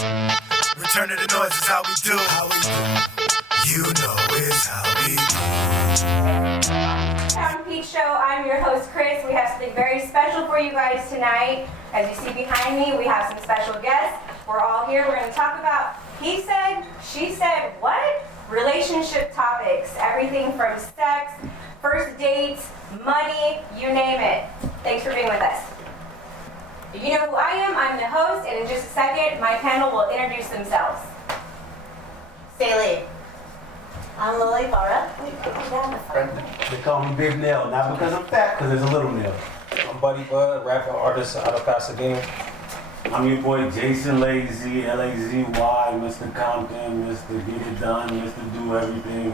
Return to the noise is how we do. You know it's how we do. Town Peach Show. I'm your host, Chris. We have something very special for you guys tonight. As you see behind me, we have some special guests. We're all here. We're going to talk about he said, she said, what? Relationship topics. Everything from sex, first dates, money, you name it. Thanks for being with us. You know who I am. I'm the host, and in just a second, my panel will introduce themselves. Saley. I'm Lily Laura. They call me Big Nail, not because I'm fat, because there's a little nail. I'm Buddy Bud, rapper, artist out of Pasadena. I'm your boy Jason Lazy, L-A-Z-Y, Mr. Compton, Mr. Get It Done, Mr. Do Everything.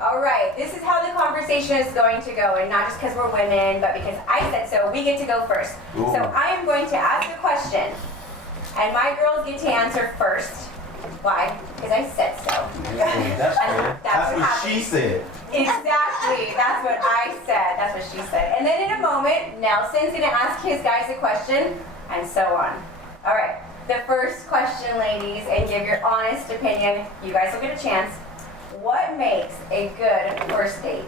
All right, this is how the conversation is going to go, and not just because we're women, but because I said so. We get to go first. Ooh. So I am going to ask a question, and my girls get to answer first. Why? Because I said so. That's fair. That's what happens. she said. Exactly. That's what I said. That's what she said. And then in a moment, Nelson's going to ask his guys a question, and so on. All right. The first question, ladies, and give your honest opinion. You guys will get a chance. What makes a good first date?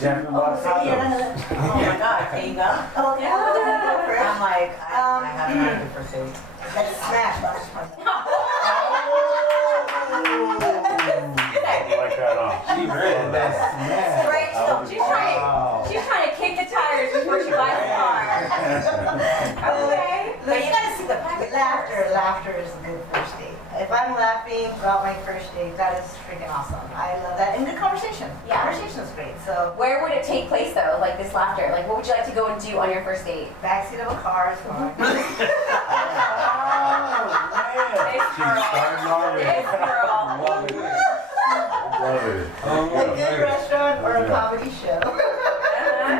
Jack and Box Tacos. Oh my God, there you go. Oh, yeah. I'm like, I haven't had a good first date. Let's smash. I like that on. She read that. Right. She's trying to kick the tires before she buys the car. Okay. But you gotta see the pocket. Laughter is a good first date. If I'm laughing throughout my first date, that is freaking awesome. I love that. And good conversation. Yeah. Conversation is great. So, Where would it take place though? Like this laughter? Like what would you like to go and do on your first date? backseat of a car is fine. This girl. Starting already. This girl. Love it. Love it. A good restaurant or a comedy show.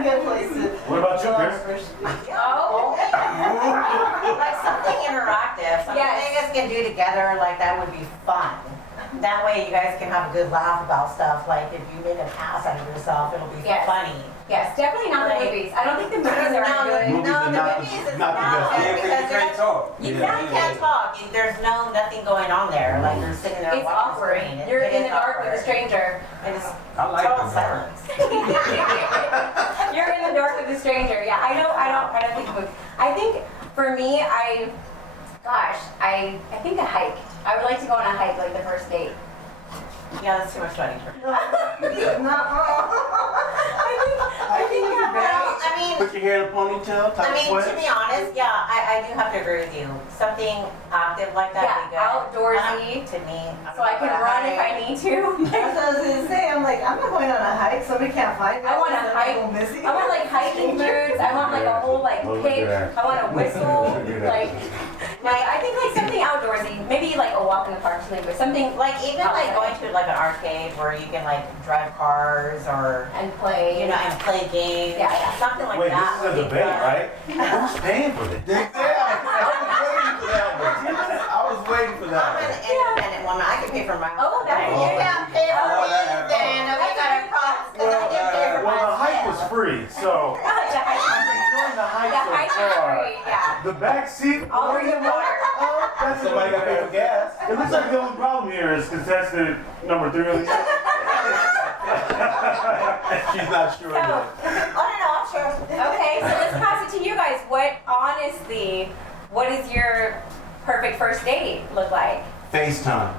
Good places. What about you, Chris? Oh. Like something interactive, something Yes. you guys can do together, like that would be fun. That way you guys can have a good laugh about stuff, like if you make an ass out of yourself, it'll be Yes. funny. Yes, definitely not the movies. I don't think the movies are good. Movies are not the best. Yeah, because you can't talk. You can't talk. There's nothing going on there. Like you're sitting there It's watching awkward. the screen. You're It in is the dark with a awkward. stranger. It is I like total the dark. silence. You're in the dark with a stranger. Yeah, I don't think movies. I think for me, I think a hike. I would like to go on a hike like the first date. Yeah, that's too much sweating. I mean, Put your hair in a ponytail, type to sweat. be honest, yeah, I do have to agree with you. Something active like that would be good. Outdoorsy. To me. So I can run if I need to. That's what I was gonna say. I'm like, I'm not going on a hike. Somebody can't find me. I want to I'm hike. go missing. I want like hiking boots. I want like a whole like pick. I want to whistle. Like I think like something outdoorsy. Maybe like a walk in the park or something, but something Like even like outside. going to like an arcade where you can like drive cars or and play. and play games. Yeah, yeah. Something like Wait, that. this is a would be debate, fun. right? Who's paying for this? I was waiting for that I'm one. an independent woman. I can pay for my own. Oh, that's You good. can't pay for Oh, me, that- then we got a problem. Because I didn't pay for Well, the hike was myself. free, so The hike. I'm enjoying the hike The so hike is far. free. Yeah. The back seat, I'll bring the water. that's Somebody got to pay for gas. It looks like the only problem here is contestant number 3 on the list. She's not sure So, yet. Oh, no, I'm sure. okay, so let's pass it to you guys. What does your perfect first date look like? FaceTime.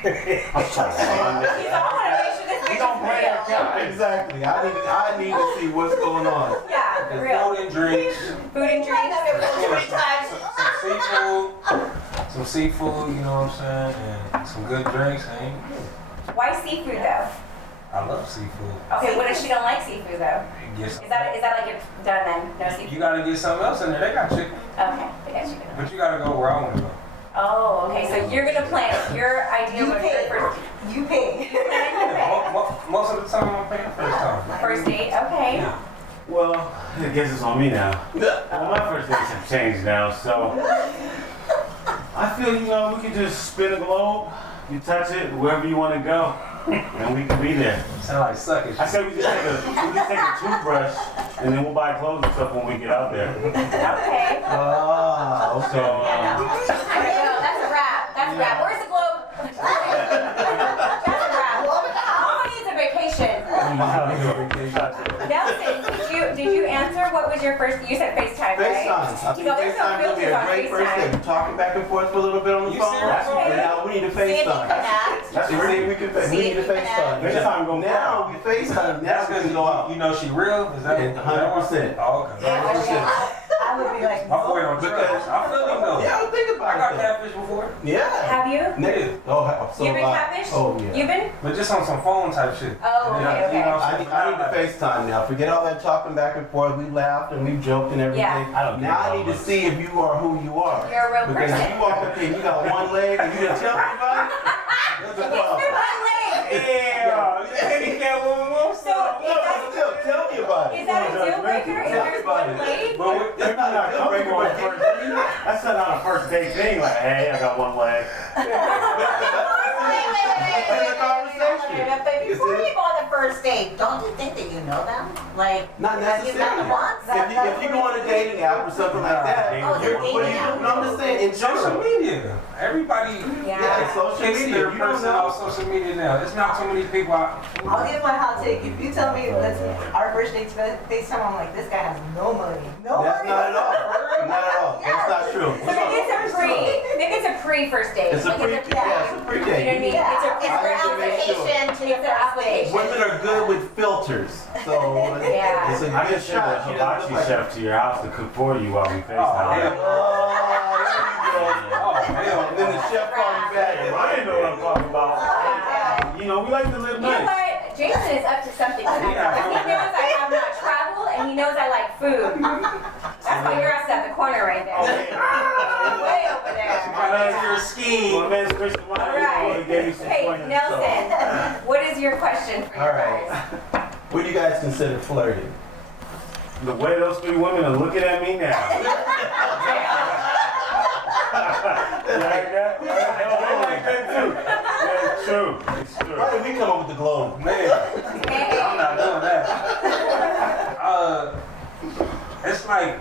He's all want to make sure this We bitch don't is play real. that count. Exactly. I need to see what's going on. Yeah, And real. food and drinks. Food and drinks. Some seafood, you know what I'm saying? And some good drinks. Why seafood though? I love seafood. Okay, what if she don't like seafood though? Yes. Is that like it's done then? No seafood? You gotta get something else in there. They got chicken. Okay, I got you. But you gotta go where I wanna go. Oh, okay, so you're gonna plan your idea You of pay. your first You pay. Most of the time I'm paying first time. first date. Okay. Yeah. Well, I guess it's on me now. Well, my first dates have changed now, so I feel, we could just spin a globe, you touch it, wherever you want to go. and we can be there. Sound like suckers. I said we just take a toothbrush and then we'll buy clothes and stuff when we get out there. Okay. Oh, So, Yeah, no. There you go. That's a wrap. That's a wrap. Where's the globe? That's a wrap. Mama needs a vacation. Nelson, did you answer? What was your first? You said FaceTime, right? FaceTime. I think No, there's no FaceTime would be filters a on great first FaceTime. thing. Talking back and forth for a little bit on the You phone. serious? And now we need to See if you FaceTime. connect. that's See if real. we can See we need if to you FaceTime. connect. FaceTime go Now we FaceTime. Now That's we because can go out. you know she real? Is that? Yeah, 100%. Oh, okay. I would be like, My boy don't Because- trust. I feel him though. Yeah, think I about got it. though. catfish before. Yeah. Have you? Nigga. Oh, so You've been I- catfished? Oh yeah. You've been? But just on some phone type shit. Oh, And then, okay, you know, okay. I need to FaceTime now. Forget all that talking back and forth. We laughed and we joked and everything. Yeah. I don't Now care I need to about see if you are who you are. You're a real Because person. you walk up here and you got one leg and you didn't tell anybody. That's a It's problem. the one leg. Yeah, handicap woman wants So Still, tell me about it. is that a deal breaker if there's one leg? That's not a deal breaker, but That's not a first date thing. Like, hey, I got one leg. It's a conversation. But before you go on the first date, don't you think that you know them? Like, Not have you met necessarily. them once? If you go on a dating app or something like that, Oh, you're, what do you do? No, I'm just saying, in Social general. media. Everybody Yeah, it's social takes media. their You don't person know. off social media now. It's not too many people out. I'll give my hot take. If you tell me let's our first date's FaceTime, I'm like, this guy has no money. No That's money. not at all. Not at all. That's not true. So maybe it's a pre-first date. It's a Like, pre, yeah, it's a You know what I pre-date. mean? Yeah. It's a It's for I need to make sure. application to It's their application. Women are good with filters, so Yeah. it's a I good can send shot. a She doesn't hibachi look like chef to your house to cook for you while we Oh, FaceTime. hell. Oh, there you go. Oh, hell. And then the chef calls you back. I didn't know what I'm talking about. You know, we like to live You know nice. what? Jason is up to something tonight. He knows I have not traveled and he knows I like food. That's why your ass is at the corner right there. Way over there. Your ski. My man's Christian All Ryan right. gave me some Hey, pointers. Nelson, what is your question for All you right. guys? What do you guys consider flirting? The way those three women are looking at me now. You like that? I like that too. That's true. It's true. Why did we come up with the globe? Man, Hey, I'm not doing that. It's like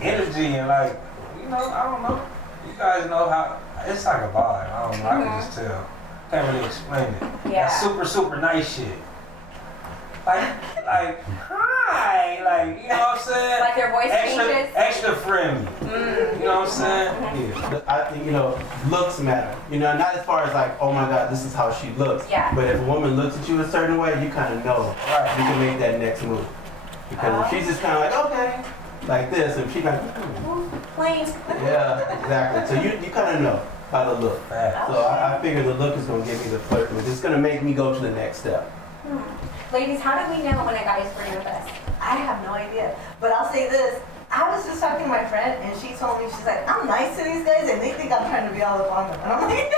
energy and like, you know, I don't know. You guys know how, it's like a vibe. I don't know, I can just tell. Can't really explain it. Yeah. That super nice shit. Like, hi, like, you know what I'm saying? like their voice changes? Extra friendly. You know what I'm saying? Yeah. I think, looks matter. Not as far as like, oh my God, this is how she looks. Yeah. But if a woman looks at you a certain way, you kind of know Right. you can make that next move. Because if she's just kind of like, okay, like this, and she like, Plain. yeah, exactly. So you kind of know by the look. Fact. So I figure the look is going to give me the flirt. It's going to make me go to the next step. Ladies, how do we know when a guy is flirting with us? I have no idea. But I'll say this. I was just talking to my friend and she told me, she's like, I'm nice to these guys and they think I'm trying to be all up on them. And I'm like,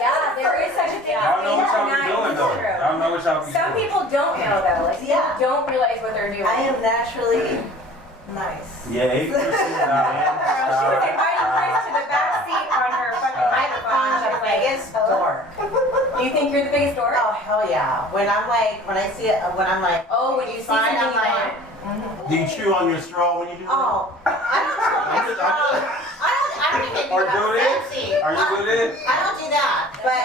Yeah, there is such a thing as Y'all know being what y'all be nice. doing though. True. Y'all know what y'all be Some doing. people don't know though. Like, Yeah. people don't realize what they're doing. I am naturally nice. Yeah, 8%, man. Girl, she was inviting Chris to the back seat on her fucking microphone. She I'm the was like, biggest dork. you think you're the biggest dork? Oh, hell yeah. When I see it, when I'm like, Oh, when you see fine, something I'm you like, want. Do you chew on your straw when you do that? oh, I don't chew my straw. I don't even Or do do that it? fancy. Are you good at it? I don't do that. But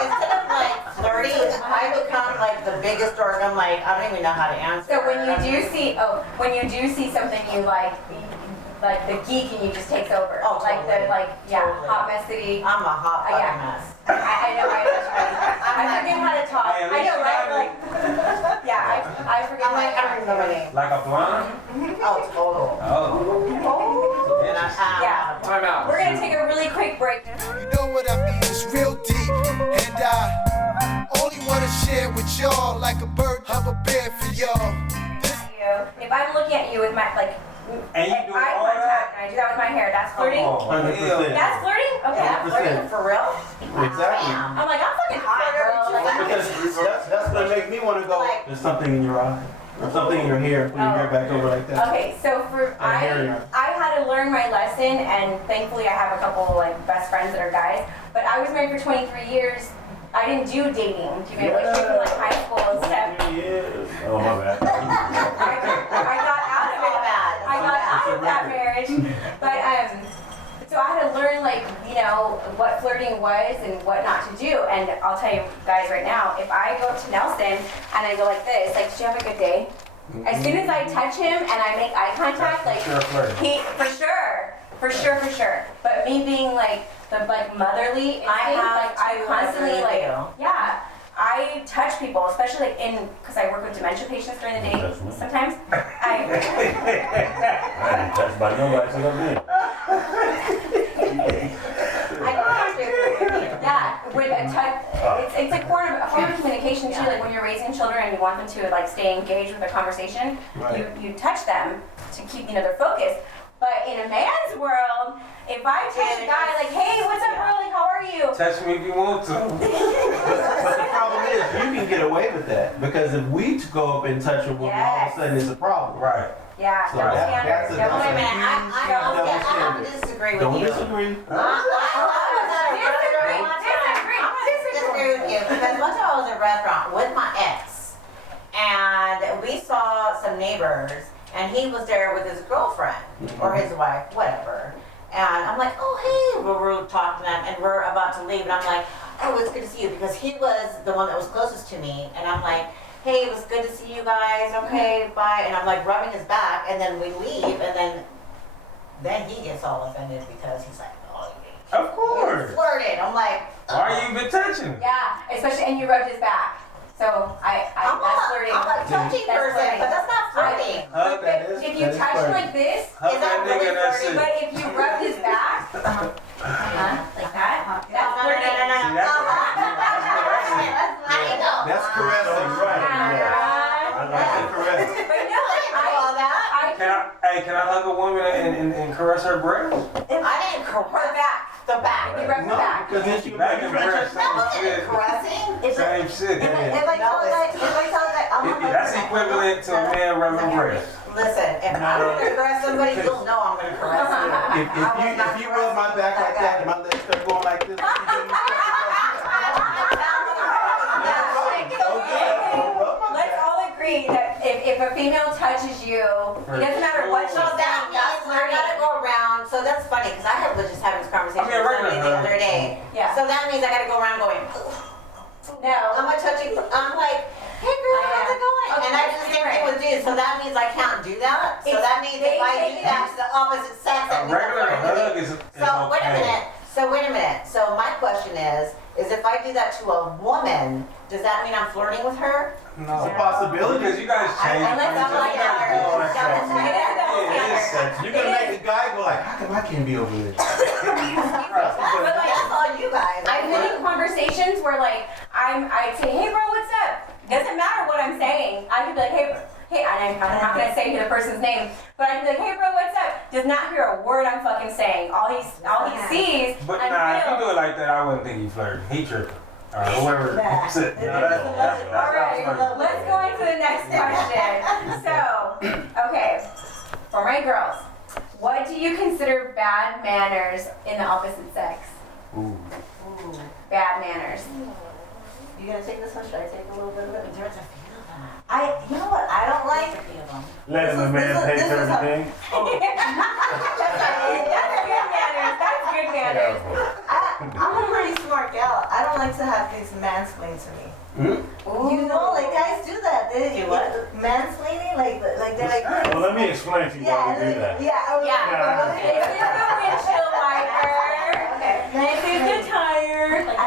instead of like flirting, I become like the biggest dork. I'm like, I don't even know how to answer. So when you do see something you like the geek in you just takes over. Oh, Like totally. Totally. hot mess city. I'm a hot fucking Yeah. mess. I know, I forget how to talk. Hey, at I least know, you right? have Like, yeah, I forget I'm how like, to I don't even know my talk. name. Like a blonde? Oh, total. Oh. And Yeah. Time out. We're gonna take a really quick break. You know what I mean? It's real deep, and I only wanna share with y'all like a bird have a bed for y'all. If I'm looking at you with my And you do eye all contact, and I do that with my hair, that's flirting. Oh, 100%. That's flirting? Okay, that's 100%. flirting. For real? Exactly. I'm like, I'm fucking hot, girl. Like, Because that's going to make me want to go, there's something in your eye. Or something in your hair, put your hair back over like that. Okay, so I had to learn my lesson, and thankfully I have a couple like best friends that are guys. But I was married for 23 years, I didn't do dating. Do you like from like high school and stuff? Yeah. Oh, my bad. I got out of it. I got out of that marriage, but so I had to learn like what flirting was and what not to do. And I'll tell you guys right now, if I go up to Nelson and I go like this, like, did you have a good day? As soon as I touch him and I make eye contact, like he for sure. But me being like the motherly instinct, I constantly I touch people, especially like because I work with dementia patients during the day. Sometimes I didn't touch by nobody till I'm in. With a touch, it's like a form of communication too. Like when you're raising children and you want them to like stay engaged with the conversation, you touch them to keep their focus. But in a man's world, if I touch a guy like, hey, what's up, bro? Like, how are you? Touch me if you want to. But the problem is, you can get away with that because if we go up and touch a woman, all of a sudden it's a problem. Right. Yeah, So double that's standard. Wait a minute, double I standard. disagree with Don't you. disagree. Disagree with you because one time I was in a restaurant with my ex, and we saw some neighbors, and he was there with his girlfriend or his wife, whatever. And I'm like, oh hey, we're talking to them, and we're about to leave, and I'm like, oh, it's good to see you because he was the one that was closest to me, and I'm like, hey, it was good to see you guys. Okay, bye. And I'm like rubbing his back, and then we leave, and then he gets all offended because he's like, oh, Of course. you flirted. I'm like, Why you been touching? Yeah, especially, and you rubbed his back. So I'm that's flirting. a touchy That's person, flirting. but that's not flirting. If you touch him like this, Hug Is that that nigga really and that's flirting? it. but if you rub his back, like that, that's flirting. See, That's caressing, right? That's caressing. But no, Can I hug a woman and caress her breast? I didn't her caress back. the back. You rub the No, back. because then she Back and breast, That same wasn't shit. caressing. Same shit. If I tell a guy, I'm not That's equivalent to a man rubbing breast. Listen, if I'm gonna caress somebody, you'll know I'm gonna caress you. If you rub my back like that and my legs start going like this, Let's all agree that if a female touches you, it doesn't matter what she's So that saying, means that's I gotta flirting. go around. So that's funny because I was just having this conversation with somebody the other day. Yeah. So that means I gotta go around going. No. I'm like, hey girl, how's it going? Okay, And I do the same thing with dudes. So that means I can't do that. So that means if I do that to the opposite sex, that A means I'm regular flirting with hug you. is So wait a okay. minute. So my question is if I do that to a woman, does that mean I'm flirting with her? No. It's a possibility. Because you guys change. Unless I'm like You guys do all that stuff. You're gonna make a guy go like, how come I can't be over there? That's all you guys. I've been in conversations where like I'd say, hey bro, what's up? Doesn't matter what I'm saying. I could be like, hey, and I'm not gonna say the person's name, but I could be like, hey bro, what's up? Does not hear a word I'm fucking saying. All he sees But and nah, if you do feels. it like that, I wouldn't think you flirting. He tripping. Whoever. Nah. Sit. No, that's All right, not flirting. let's go into the next question. So, okay, for my girls, what do you consider bad manners in the opposite sex? Ooh. Bad manners. You gonna take this one? Should I take a little bit of it? There's a few of them. You know what I don't like? There's a few of them. Letting the man pay for everything. That's good manners. I'm a pretty smart gal. I don't like to have things mansplained to me. You know, like guys do that. They Do what? Mansplaining, like they're like. Well, let me explain to you why we do that. Yeah. This is the windshield wiper. This is the tire. I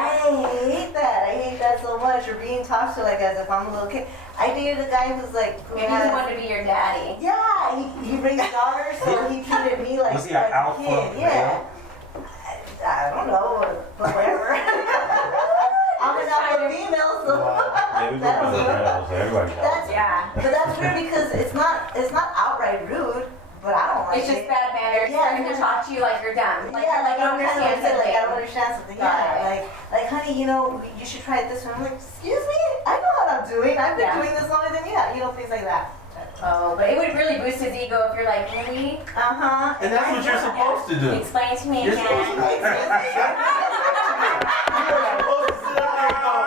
hate that. I hate that so much. Or being talked to like as if I'm a little kid. I dated a guy who's like. Maybe he wanted to be your daddy. Yeah, he brings daughters, so he treated me like Was he an a alpha kid. Yeah. I don't know, but whatever. I'm an alpha female, so. Yeah, we go by the rails, everybody knows. Yeah. But that's weird because it's not outright rude, but I don't like It's just it. bad manners. Yeah. For him to talk to you like you're dumb. Like, Yeah, like you don't I'm kind of understand upset, like I don't something. understand something. Got Yeah, it. like honey, you should try it this way. I'm like, excuse me, I know what I'm doing. I've been Yeah. doing this longer than you have. Things like that. Oh, but it would really boost his ego if you're like, really? And that's what you're supposed to do. Explain to me You're supposed to again. make sense. You're supposed to sit down there and go,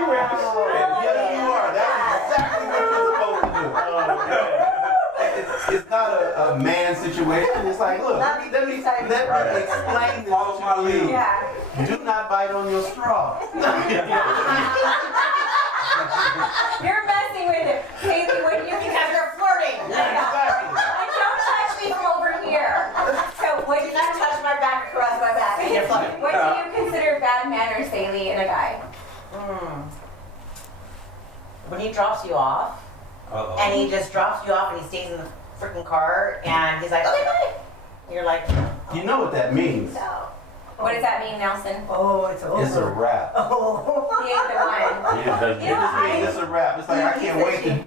Yes, you are. That's exactly what you're supposed to do. It's not a man situation. It's like, look, let me explain this Follow my to lead. you. Yeah. Do not bite on your straw. You're messing with it. Haley, what do you think? Because you're flirting. Exactly. Like, don't touch me from over here. So what do Do you not touch my back across my back. You're flirting. what do you consider bad manners, Haley, in a guy? When he drops you off, and he just drops you off and he stays in the freaking car, and he's like, okay, bye. You're like, You know what that means? no. What does that mean, Nelson? Oh, it's over. It's a wrap. Oh. He ain't the one. He just doesn't You know, get I- It's a wrap. It's like, I can't wait to.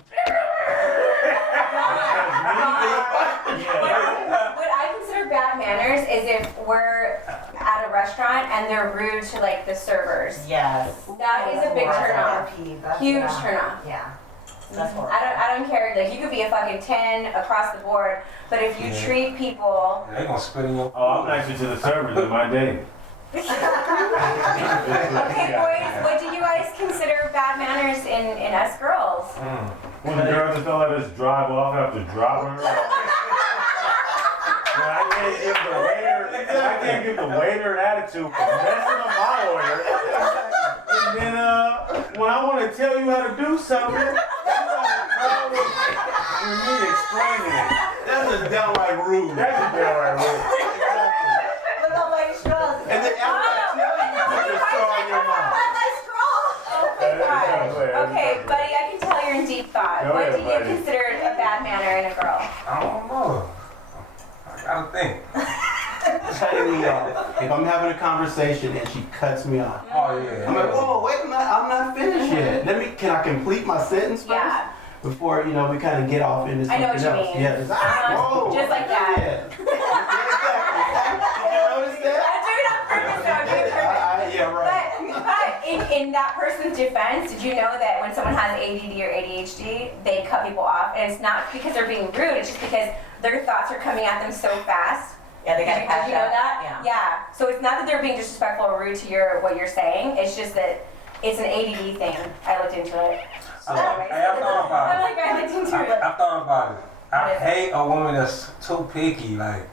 What I consider bad manners is if we're at a restaurant and they're rude to like the servers. Yes. That is a big turn off. Huge turn off. Yeah. That's horrible. I don't care. Like you could be a fucking 10 across the board, but if you treat people, They gonna spit in your. Oh, I'm nicer to the servers in my day. okay, boys, what do you guys consider bad manners in us girls? When the girls just don't let us drive off after drop her. When I can't give the waiter an attitude for messing up my order. And then when I want to tell you how to do something, you have a problem with me explaining it. That's a downright rude. That's a downright rule. Look how my straws. And then after I tell you, you put your straw in your mouth. Okay, buddy, I can tell you're in deep thought. Go What ahead, do you buddy. consider a bad manner in a girl? I don't know. I gotta think. Cutting me off. If I'm having a conversation and she cuts me off, Oh yeah. I'm like, whoa, wait a minute, I'm not finished yet. Can I complete my sentence first? Yeah. Before, we kind of get off into I something know what you else. mean. Yeah, it's whoa. Just like that. Yeah. Did you notice that? I'm doing it on purpose, though. I'm doing it on purpose. Yeah, right. But in that person's defense, did you know that when someone has ADD or ADHD, they cut people off? And it's not because they're being rude, it's just because their thoughts are coming at them so fast. Yeah, they got Did catch you know up. that? Yeah. So it's not that they're being disrespectful or rude to what you're saying. It's just that it's an ADD thing. I looked into it. Hey, I thought about I'm it. like, I looked into it. I thought about it. I hate a woman that's too picky. Like,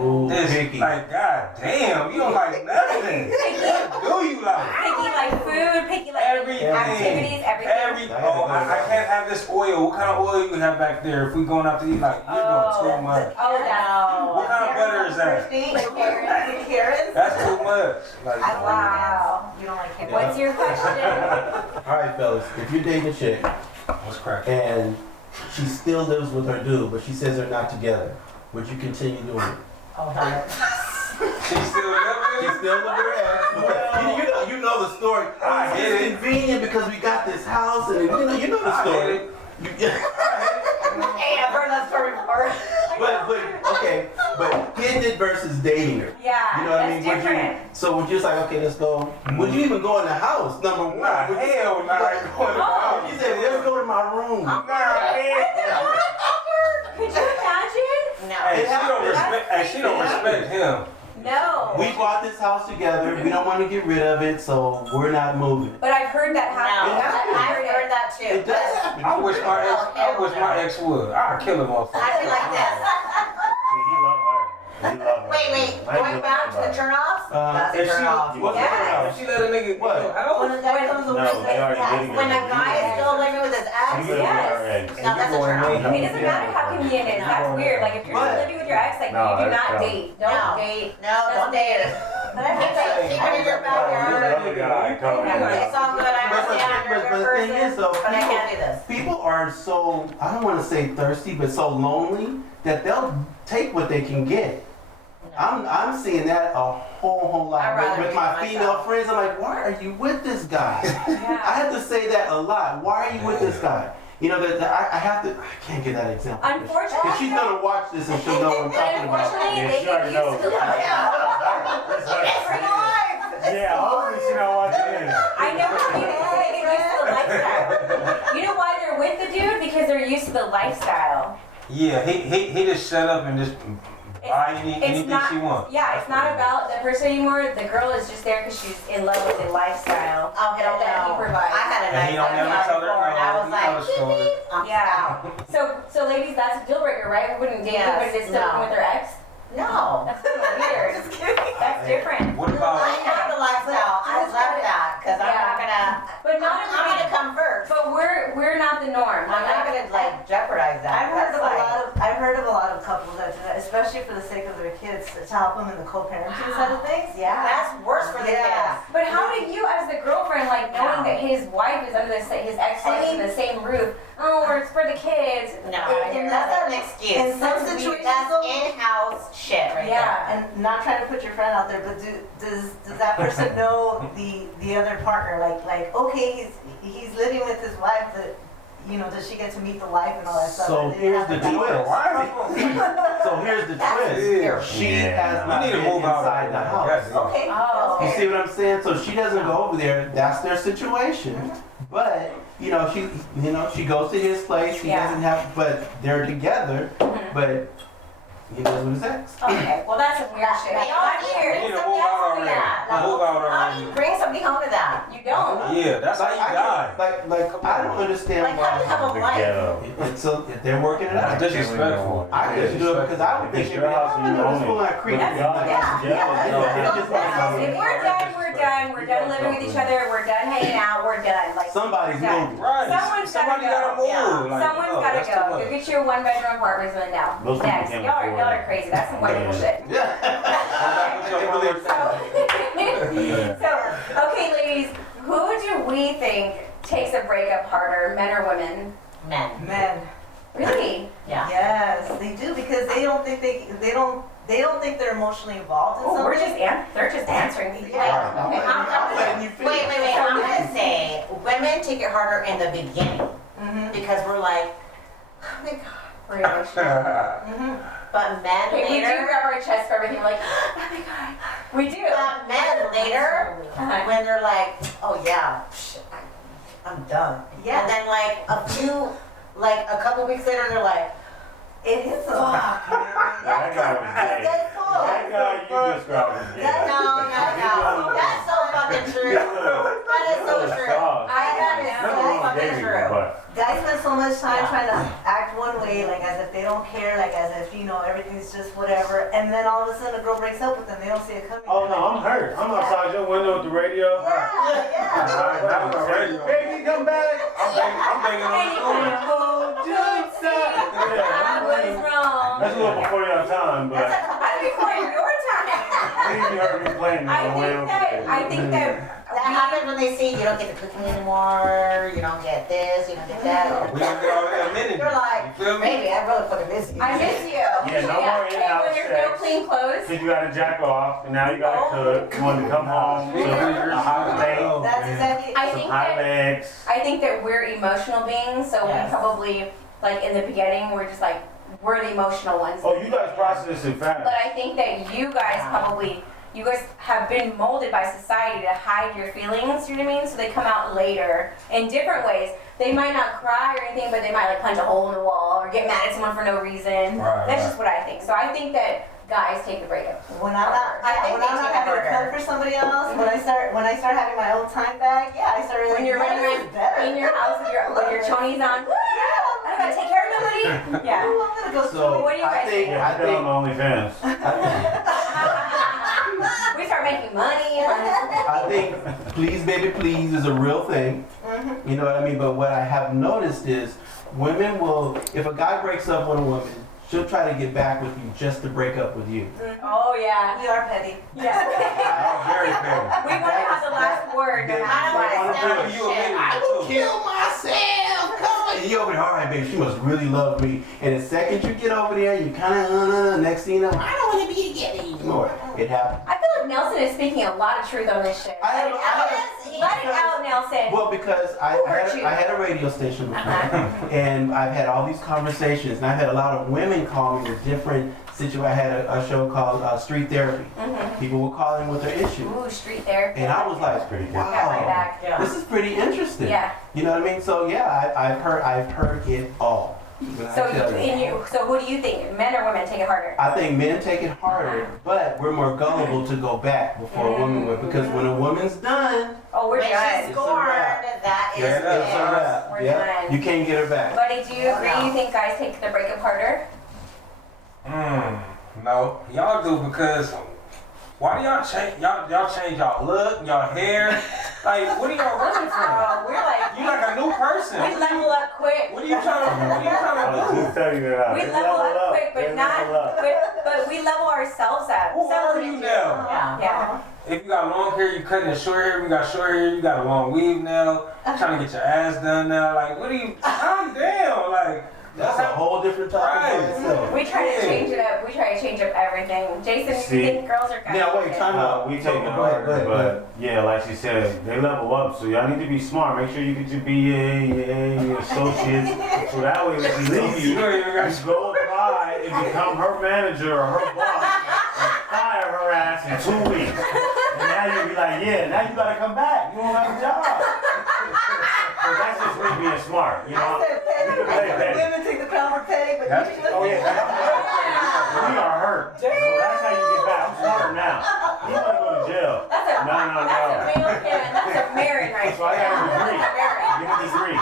Ooh, this, picky. like, god damn, you don't like nothing. What do you like? Picky like food, picky like Everything. activities, everything. Oh, I can't have this oil. What kind of oil you have back there? If we going out to eat, like, you're doing too much. Oh, that. What kind of butter is that? Carrots? That's too much. Like, Wow. You don't like carrots? What's your question? All right, fellas, if you're dating a chick what's cracking? and she still lives with her dude, but she says they're not together, would you continue doing it? Oh, hell. She still She living? still lives with her ex. You know the story. I get It's it. convenient because we got this house, and you know the I story. get it. Hey, I've heard that story before. but hitting it versus dating her. Yeah, You know what I that's mean? different. So would you just like, okay, let's go? Would you even go in the house? Number one. Nah, Would you- hell nah, I ain't going to the house. You said, let's go to my room. Nah, hell. Could you imagine? No. Hey, she don't respect him. No. We bought this house together. We don't want to get rid of it, so we're not moving. But I've heard that No, happen. I've heard that too. It does happen. I wish my ex would. I'd kill him off. I feel like this. He love her. He love her. Wait. Going back to the turn-offs? That's a If she, turn-off. what's Yeah. if she let a nigga What? When a guy comes over No, and they says, already yeah, getting When a guy is still living with his ex, She lives with her ex. no, that's a turn-off. It doesn't matter how convenient it is. That's weird. Like if you're still But- living with your ex, like No, you do that's not tough. date. Don't No. date. No, don't date it. But I think that Keep it in your backyard. Another guy coming in. It's all good, I understand you're a But good the thing is, person, though, but I can't do this. people are so, I don't want to say thirsty, but so lonely that they'll take what they can get. I'm seeing that a whole lot I'd rather with be my myself. female friends. I'm like, why are you with this guy? I Yeah. have to say that a lot. Why are you with this guy? You know, I can't get that example. Unfortunately, Because she's gonna watch this and she'll know what I'm but talking about. unfortunately, Yeah, they she get already used knows. to the Yeah, hopefully she don't watch it. I know what you mean. They get used to the lifestyle. You know why they're with the dude? Because they're used to the lifestyle. Yeah, he just shut up and just Buy anything not, she wants. Yeah, it's not about the person anymore. The girl is just there because she's in love with the lifestyle Oh, hell that he no. provides. I had a And nice he don't never tell her before, and I no. was He know the story. like, I'm Yeah. out. So ladies, that's a deal breaker, right? We wouldn't date Yes, anybody that's still no. with their ex. No. That's kind of weird. Just kidding. That's different. What about? I have the lifestyle. I love that because I'm not gonna. But not I'm gonna everybody. come first. But we're not the norm. I'm not gonna like jeopardize that. I've heard That's of like, I've heard of a lot of couples that do that, especially for the sake of their kids, to help them in the co-parenting side of things. Yeah. that's worse for the Yeah. kids. But how do you, as the girlfriend, like knowing that his wife is under his ex-wife in the same roof? Oh, or it's for the kids. No, In that's that- not an excuse. in some That's situations, that's in-house shit right Yeah. And not trying to put your friend out there, but does that person know the other partner? Like okay, he's living with his wife, but does she get to meet the wife and all that stuff? So Or do they here's have the to be- twist. So here's the twist. She has You not need been to move out inside the house. Okay. Oh. You see what I'm saying? So she doesn't go over there. That's their situation. But she goes to his place. He Yeah. doesn't have. But they're together. But he does with his ex. Okay, well that's some weird shit. Y'all That's need to weird. bring You need to somebody move out else to already. that. Move out How do you already. bring somebody home to that? You don't. Yeah, that's how you die. Like I don't understand Like, how do you have a The wife? ghetto. they're working it That's out. disrespectful. I couldn't do it because I would think It's your house and you this own fool it. not creepy. But y'all Yeah, got together, yeah, you know, that's- it's just that's- like- If we're done, we're done. We're done living with each other. We're done hanging out. We're done. Like Somebody's done. moving. Right. Somebody gotta move. Yeah. Like, Someone's no, gotta that's too go. much. Go get your one-bedroom apartment and now. Most people Next, can't y'all afford are it. crazy. That's some white people Yeah. shit. So, okay, ladies, who do we think takes a breakup harder, men or women? Men. Men. Really? Yeah. Yes, they do because they don't think they don't think they're emotionally involved in Oh, something. they're just answering. Yeah. Okay. I'm letting you finish. Wait. I'm gonna say women take it harder in the beginning Mhm. because we're like, oh my god. We're emotional. Mhm. But men Okay, we do later, grab our chest for everything. We're like, oh my god. We do. but men later, Uh-huh. when they're like, oh yeah, I'm done. Yeah. And then like a couple weeks later, they're like, It is a fuck. That guy was gay. That's full. That guy you described was gay. No. That's so fucking true. That is so true. That is Nothing so wrong with fucking gay people, true. but Guys spend so much time Yeah. trying to act one way, like as if they don't care, like as if everything's just whatever, and then all of a sudden a girl breaks up with them, they don't see it coming. oh no, I'm hurt. I'm outside your window with the radio. Yeah. Baby, come back. I'm banging on the door. I was wrong. That's a little before your time, but I'm before your time. please you heard me playing this on the way over I think that That happens when they see you don't get the cooking anymore, you don't get this, you don't get that. We don't get all that amenities. You're like, You feel me? baby, I really fucking miss you. I miss you. Yeah, no more And in-house when there's no sex. clean clothes. Since you gotta jack off, and now you gotta cook. You want to come home to a hot plate, That's exactly. I some think hot that legs. I think that we're emotional beings, so Yes. we probably like in the beginning we're just like we're the emotional ones. Oh, you guys process it fast. But I think that you guys you guys have been molded by society to hide your feelings, you know what I mean? So they come out later in different ways. They might not cry or anything, but they might like punch a hole in the wall or get mad at someone for no reason. Right, That's right. just what I think. So I think that guys take the breakup. When I'm not, I think when they I'm not take it having to harder. come for somebody else, when I start having my own time back, yeah, I start When realizing you're running this is better. around in your house with your chonies on, I gotta take care of nobody. Yeah. Ooh, I'm gonna go So What do you I guys think think? Yeah, I think on OnlyFans. We start making money. I think please baby please is a real thing. You know what I mean? But what I have noticed is women will, if a guy breaks up with a woman, she'll try to get back with you just to break up with you. Oh yeah. We are petty. Yeah. I'm very petty. We want to have the last word. No matter what. I don't want to You admit it. I will kill myself. Come on. And you over there, all right, baby, she must really love me. And the second you get over there, you kind of, next thing you know, I don't want to be together anymore. It happens. I feel like Nelson is speaking a lot of truth on this shit. I Let have- it I out. have- Let it out, Nelson. Well, because I hurt you? had a radio station before, Uh-huh. and I've had all these conversations, and I've had a lot of women call me with different situations. I had a show called Street Therapy. People were calling with their issues. Ooh, street therapy. And I was like, pretty good. Got my wow, back. Yeah. this is pretty interesting. Yeah. You know what I mean? So yeah, I've heard it all. When I So tell so who do you think, men or women, take it harder? I think men take it harder, but we're more gullible to go back before a woman would. Because when a woman's done, Oh, we're When done. she's scorned, that is Yeah, it's a wrap. We're Yeah, done. you can't get her back. Buddy, do you agree? No. You think guys take the breakup harder? No, y'all do because why do y'all change? Y'all change y'all look, y'all hair. Like, what are y'all running from? We're like, You like a new person. we level up quick. What are you trying I was to just telling you that. We They level up quick, They but not, level up. but we level ourselves up. do? Who are you now? Yeah. Yeah. If you got long hair, you cutting it short hair. You got short hair, you got a long weave now. Trying to get your ass done now. Like, what are you? Calm down. Like, That's a whole different topic by Right. itself. We try to change it up. We try to change up everything. Jason, do See? you think girls are guys? Now wait, time out. We take it Go ahead, harder, go ahead. but yeah, like she said, they level up. So y'all need to be smart. Make sure you get your BA, your associates, so that way when she leaves you, you go apply and become her manager or her boss and fire her ass in 2 weeks. And now you be like, yeah, now you gotta come back. You don't have a job. So that's just me being smart, you know. I said petty. You can I play said petty. women take the crown for petty, but That's- you should. Oh yeah, we are hurt. So that's how you get back. I'm smarter now. You wanna go to jail? That's a No. That's a real Karen. That's a Marin right So I got a degree. That's a Marin. Give me a degree.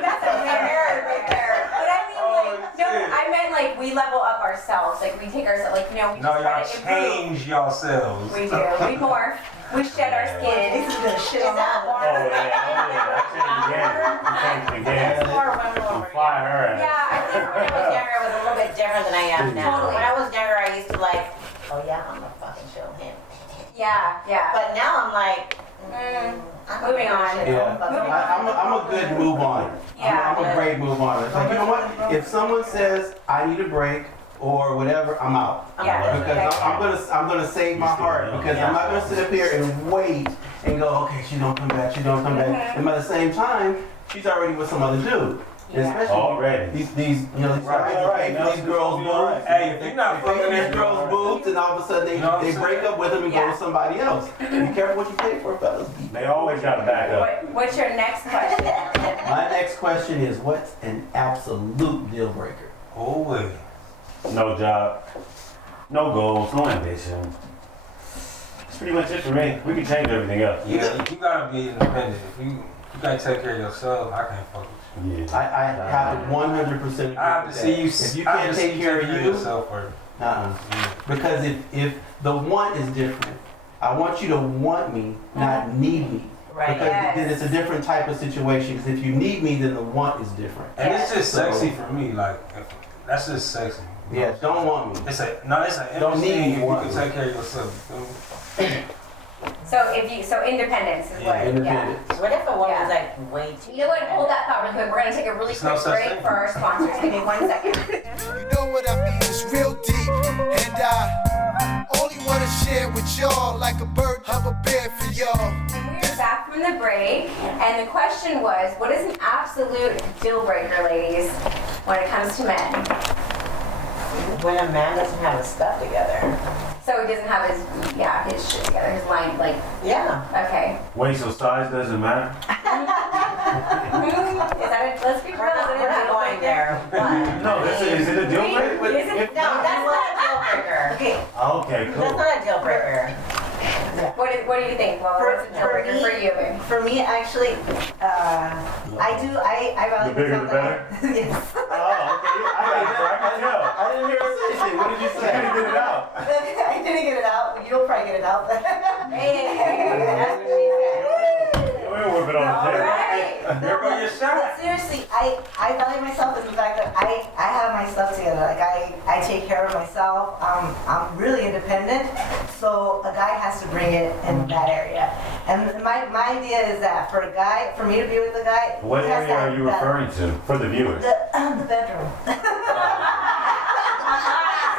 That's a Marin right there. But I mean, like, no, shit. I meant like we level up ourselves. Like we take ourselves, like, you know, we no, just try y'all to improve. change yourselves. We do. We morph. We shed our skin. This is gonna shit Is on that all. more? Oh yeah, I changed the game. That's more women I'm over fire her ass. Yeah, I think When I was younger, it was a little bit different than I am now. Totally. When I was younger, I used to like, oh yeah, I'm gonna fucking show him. Yeah. But now I'm like, Mm, moving on. Yeah, I'm a good move on. Yeah. I'm a great move on. It's like, you know what? If someone says I need a break or whatever, I'm out. Yeah. Because I'm gonna save my heart, because I'm not gonna sit up here and wait and go, okay, she don't come back, she don't come back. And by the same time, she's already with some other dude. Yeah. Especially Already. these you know, these Right, guys right. pay for these girls' boobs. Hey, if you're not They pay fucking for this these girls' boobs, and all of a sudden You know what they I'm break saying? up with them and go Yeah. to somebody else. Be careful what you pay for, fellas. They always gotta back up. What's your next question? My next question is, what's an absolute deal breaker? Oh wait. No job, no goals, no ambition. That's pretty much it for me. We can change everything else. Yeah, you gotta be independent. If you can't take care of yourself, I can't fuck with you. Yeah. I have to 100% agree I have with to see that. you. If you I have can't to take see care of you, yourself first. Yeah. because if the want is different, I want you to want me, not need me. right. Because Yes. then it's a different type of situation. Because if you need me, then the want is different. And it's just So- sexy for me. Like that's just sexy. Yeah, don't want me. It's an Don't need thing me, if you want can me. take care of yourself. You feel me? So independence is Yeah, what. Independent. What if a woman's Yeah. like way too? You know what? Hold that thought real quick. We're gonna take a really It's no quick such break thing. for our sponsors. Give me 1 second. You know what I mean? It's real deep, and I only wanna share with y'all like a bird hug a bear for y'all. We're back from the break, and the question was, what is an absolute deal breaker, ladies, when it comes to men? When a man doesn't have his stuff together. So he doesn't have his shit together, his line, like, Yeah. okay. Wait, so size doesn't matter? Is that it? Let's be real. We're not, Is it a we're not deal going breaker? there. But, No, is it a deal breaker? Is it- no, that's not a deal breaker. Okay, Okay, That's cool. not a deal breaker. What do you think? Well, what's a deal For breaker me- for you, babe? for me, actually, I value The bigger the myself better? that- Yes. Oh, okay. I can tell. I didn't hear her say anything. What did you You gotta say? get it out. I didn't get it out. You'll probably get it out. Hey, that's what she said. We'll whip it on the All table. right. There go your shot. But seriously, I value myself in the fact that I have my stuff together. Like I take care of myself. I'm really independent. So a guy has to bring it in that area. And my idea is that for a guy, for me to be with a guy, What he has area are that- you that- referring to for the viewers? The bedroom.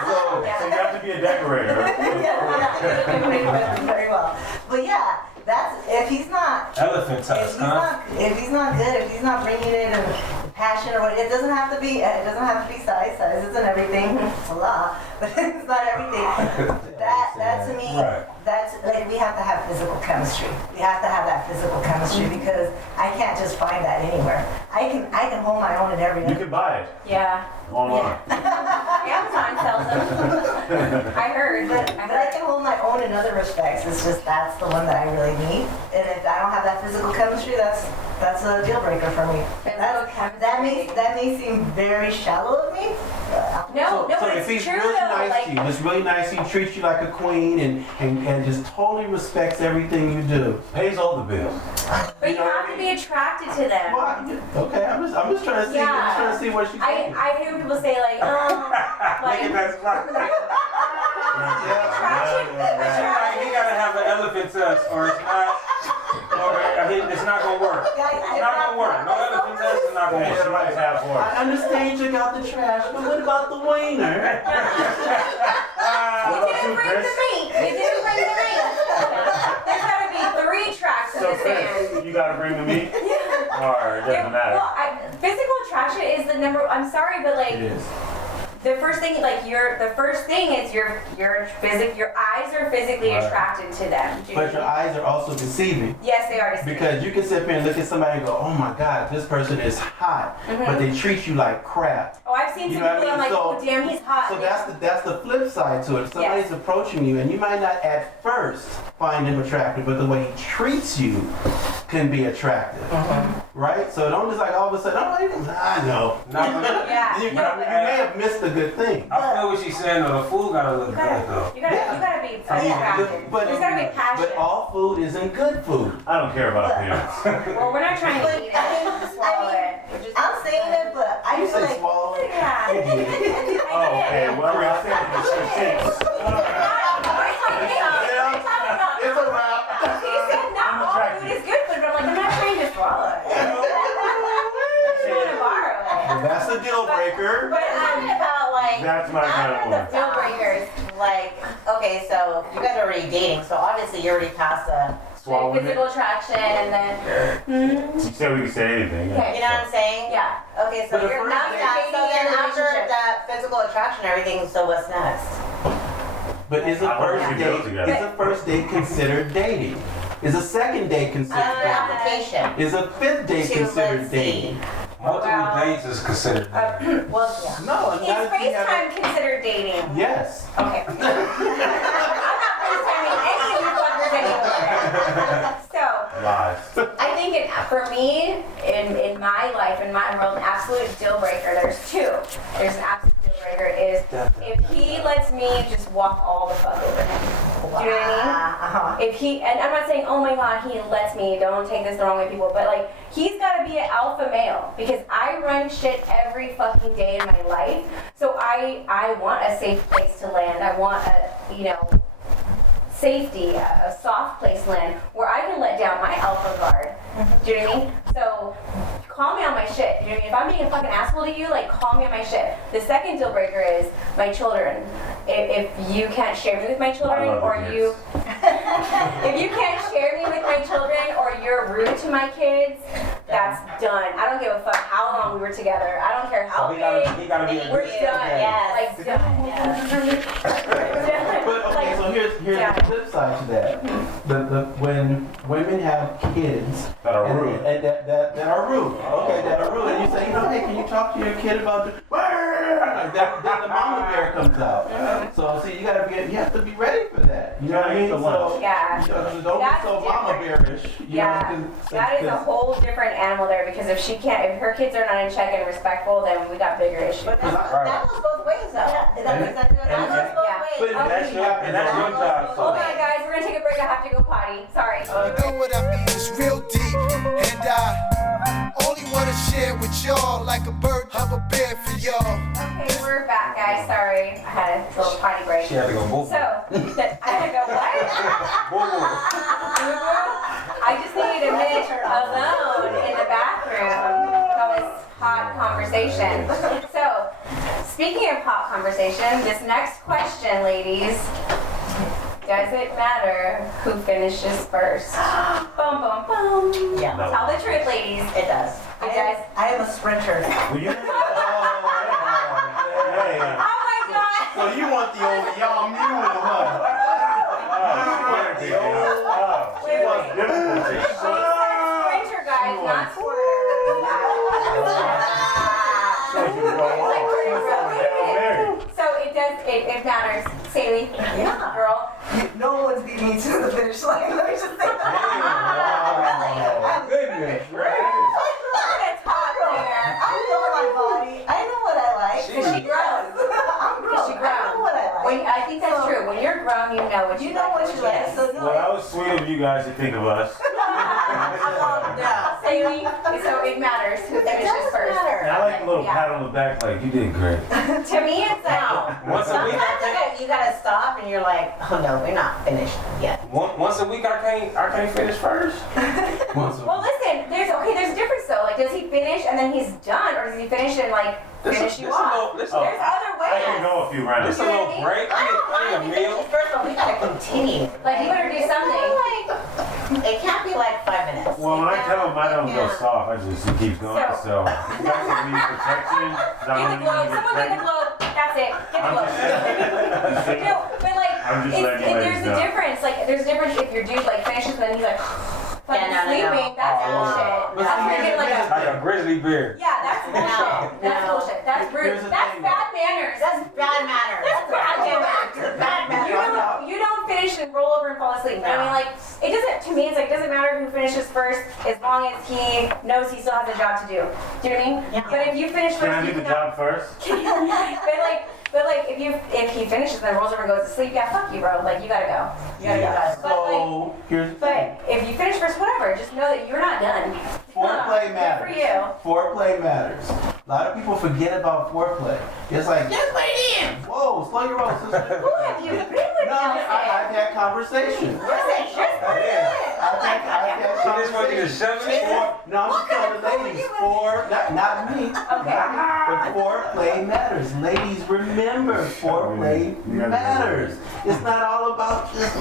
So you have to be a decorator. Very well. But yeah, that's if he's not. Elephant tusk, huh? If he's not good, if he's not bringing it and passion or what, it doesn't have to be size. Size isn't everything. It's a lot. but it's not everything. That to me, Right. that's like we have to have physical chemistry. We have to have that physical chemistry because I can't just find that anywhere. I can hold my own in every. You can buy it Yeah. online. Amazon sells them. I heard. But I can hold my own in other respects. It's just that's the one that I really need. And if I don't have that physical chemistry, that's a deal breaker for me. That may seem very shallow of me. No, So but if it's he's true really though. nice Like, to you, just really nice, he treats you like a queen and just totally respects everything you do. Pays all the bills. but you know what have I to be attracted to them. Well, okay, I'm just trying to see. Yeah. I'm just trying to see what she's thinking. I hear people say like, Look at like that spot. Like, he gotta have an elephant tusk, or it's not. It's not gonna work. It's not gonna work. No elephant tusk is not gonna work. Everybody's half work. I understand you got the trash, but what about the wiener? you didn't bring the meat. You didn't bring the meat. There's gotta be 3 tracks in So this band. Chris, you gotta bring the meat? Or it doesn't matter? Well, physical attraction is the number. I'm sorry, but like. It is. The first thing, like the first thing is your eyes are physically Right. attracted to them. Do you But know your what I mean? eyes are also deceiving. Yes, they are. Deceiving. Because you can sit here and look at somebody and go, oh my God, this person is hot, but they treat you like crap. Oh, I've seen You some know what people. I I'm mean? like, So- oh damn, he's hot. So that's the flip side to it. If somebody's Yes. approaching you and you might not at first find him attractive, but the way he treats you can be attractive. Right? So don't just like all of a sudden, I know. No, Yeah. You No, may have missed a good thing. I feel what she's saying though. The food gotta look you good though. gotta Yeah. be I mean, attractive. but- There's gotta be passion. But all food isn't good food. I don't care about appearance. Well, we're not trying to eat I it, swallow it. We're just I'm saying it, but I You feel say like swallow. Yeah. You did it. Oh, okay. Well, I think it's stinks. It's a wrap. He said not all food is good food, but I'm like, I'm not trying to swallow it. I just want to borrow it. That's the deal breaker. But Talking about like That's my kind of after one. the deal breakers. like okay, so you guys are already dating, so obviously you're already past the Swallowing it. Physical attraction and then. You said we can say anything. Okay. you know what I'm saying? Yeah. Okay, so But the you're first not date- that. So then dating after relationship. that physical attraction and everything, so what's next? But is a I hope first you go date together. is a first date considered dating? Is a second date considered After dating? application. Is a fifth date To considered let's dating? see. Multiple Well, dates is considered. Well, No, is not if you have FaceTime considered dating? Yes. Okay. I'm not FaceTiming any of you fuckers anymore. So, Lies. I think for me, in my life, in my world, an absolute deal breaker, there's 2. There's an absolute deal breaker is if he lets me just walk all the fuck over him. Do you know what I mean? If he, and I'm not saying, oh my god, he lets me, don't take this the wrong way, people, but like, he's gotta be an alpha male, because I run shit every fucking day in my life, so I want a safe place to land, I want a, safety, a soft place to land, where I can let down my alpha guard, do you know what I mean? So, call me on my shit, you know what I mean? If I'm being a fucking asshole to you, like, call me on my shit. The second deal breaker is my children. If you can't share me with my children, I love or the you, if you can't share me with my children, or you're rude to my kids, that's done. I don't give a fuck how long we were together. I don't care how So big. he gotta be a We're good done. okay. Yes. Like, done. We're done. But okay, Like, so here's yeah. the flip side to that. When women have kids That are and, rude. and that are rude, okay, that are rude, and you say, hey, can you talk to your kid about the then the mama bear comes out. So see, you have to be ready for that. You know what I mean? So Yeah. don't That's be so mama different. bearish. Yeah, that is a whole different animal there, because if her kids are not in check and respectful, then we got bigger issues. But that goes both ways though. That goes That goes both Yeah. ways. But That's your job. Hold on, guys, we're gonna take a break. I have to go potty. Sorry. You know what I mean? It's real deep, and I only wanna share with y'all like a bird have a bed for y'all. Okay, we're back, guys. Sorry, I had a little potty break. She had to go boo. So, I had to go what? I just needed a minute alone in the bathroom from this hot conversation. So, speaking of hot conversation, this next question, ladies. Does it matter who finishes first? Boom, boom, boom. Yeah. No. Tell the truth, ladies. It does. It does. I am a sprinter. Will you? Oh my god! So you want the old y'all mule, huh? Wait, wait. Difficulty. She said sprinter, guys, not squirter. So it matters. Saley, Yeah. girl. No one's beat me to the finish line. Let me just say that. Goodness, right? That's hot there. I know my body. I know what I like. Because she grows. I'm grown. She I grows. know what I like. I think that's true. When you're grown, you know what You know what you like. So no. Well, that was sweet of you guys to think of us. Saley, so it matters who It finishes does first. matter. And I like a little Yeah. pat on the back, like you did great. To me, it's like, Once a week, Sometimes you gotta stop and you're like, oh no, we're not finished yet. once a week, I can't finish first. well, listen, there's a difference though. Like, does he finish and then he's done, or does he finish and like finish you off? This Oh, There's other I can ways. go a few rounds. a little break. I don't I mind need if a meal. it's first, but we gotta continue. Like, you better do something. It can't be like 5 minutes. Well, when I tell him I don't go Yeah. soft, it keeps going. So, you guys will need protection. 'Cause I Get the don't globe. even Someone get the globe. That's it. Get the I'm globe. just- No, but like, I'm just letting you there's ladies a know. difference. Like, there's a difference if your dude like finishes and then he's like, Yeah, no, no, no. sleeping. That's Oh. bullshit. But That's see, where you get like a. Like a grizzly bear. Yeah, that's bullshit. That's No. bullshit. That's Here's rude. the That's thing, bad manners. That's bad manners. That's bad manners. Bad manners. You don't finish and roll over and fall asleep. I mean, like, it doesn't. To me, it's like it doesn't matter who finishes first as long as he knows he still has a job to do. Do you know what I mean? Yeah. But if you finish Can I first, do you the cannot. job first? But like, if he finishes and then rolls over and goes to sleep, yeah, fuck you, bro. Like, you gotta go. You gotta go. But like, So here's the thing. but if you finish first, whatever. Just know that you're not done. Foreplay Good matters. for you. Foreplay matters. A lot of people forget about foreplay. It's like, Just wait in. whoa, slow your roll, sister. Who have you been with, No, Nelson? I've had conversations. Listen, just put it in. I've had You just want me to conversations. shove it in? No, I'm just telling the ladies, not me. Okay. But foreplay matters. Ladies, remember, foreplay matters. It's not all about just